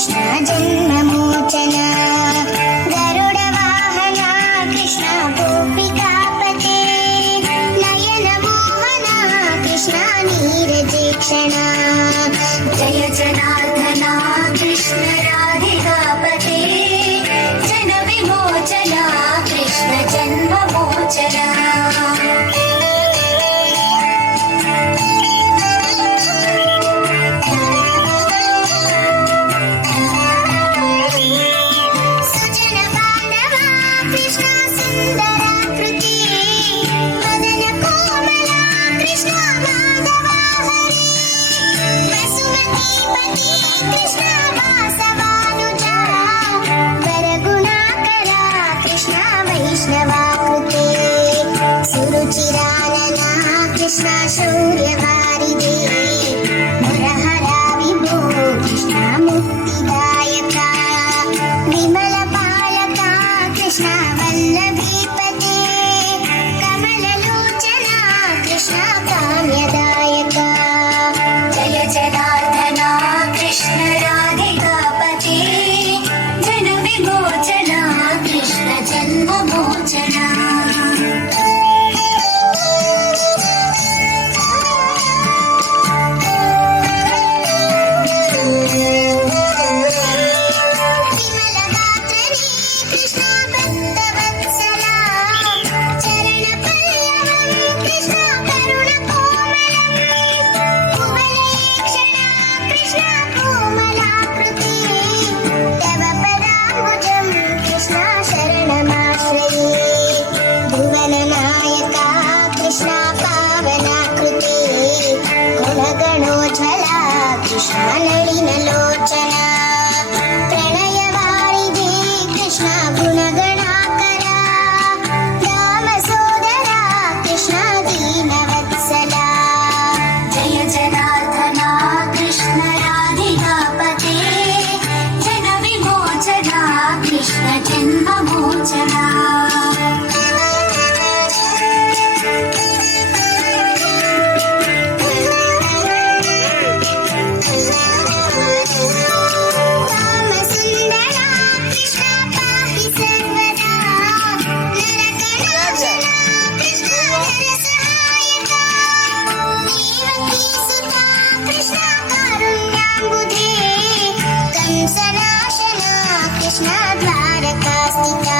कृष्ण जन्ममोचन गरुड वाहन कृष्ण गोपिकापते नयन मोहन कृष्ण नीरजेक्षण जय जनार्दन कृष्ण राधिकापते जन विमोचन कृष्ण जन्ममोचन कृष्ण शौर्यवारिदे मुरहरा विभो कृष्ण मुक्तिदायका विमल पालका कृष्ण वल्लभीपते कमललोचना कृष्ण काम्यदायका जय जनार्दन कृष्ण राधिकापते जन विमोचना कृष्ण जन्ममोचना नलिनलोचन प्रणयवारिधि कृष्ण गुणगणाकरा रामसोदरा कृष्ण दीनवत्सला जय जनार्दन कृष्ण राधिकापते जन विमोचना कृष्ण जन्ममोचना कृष्ण द्वारकास्थिता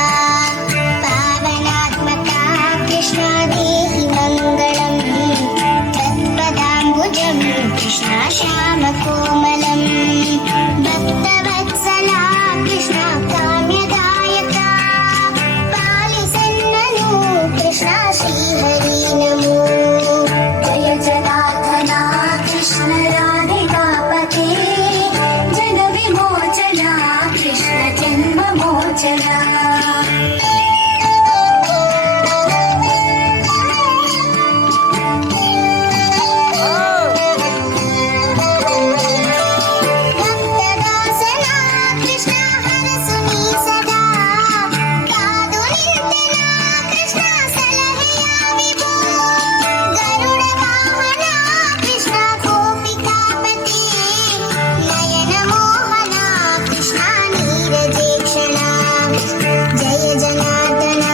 पावनात्मका कृष्ण देहि मङ्गलम् तत्पदाम्बुजं कृष्ण श्यामकोमलं भक्तवत्सला कृष्ण काम्यदायका पालिसन्ननु कृष्ण श्रीहरि नमो जय जनार्दन कृष्ण राधिकापते जन विमोचना कृष्ण जन्ममोचना भक्तदासना कृष्ण हरसुनी सदा कादु निंतना कृष्ण सलहया विभो गरुड वाहन कृष्ण गोपिकापते नयन मोहन कृष्ण नीरजेक्षण जय जनार्दन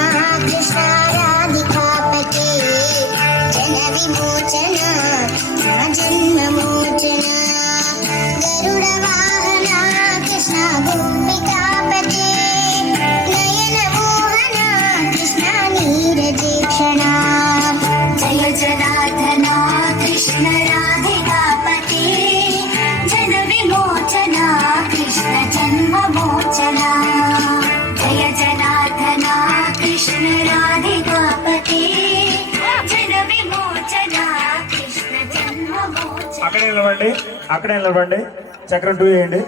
कृष्ण राधिकापते जन विमोचन जन्ममोचन गरुड वाहन कृष्ण गोपिकापते नयन मोहन कृष्ण नीरजेक्षण जय जनार्दन कृष्ण राधिकापते जन विमोचन कृष्ण जन्ममोचना जय जनार्दन कृष्ण राधिकापते जन विमोचन कृष्ण जन्ममोचना అక్కడే నిలబడండి చక్రం 2 వేయండి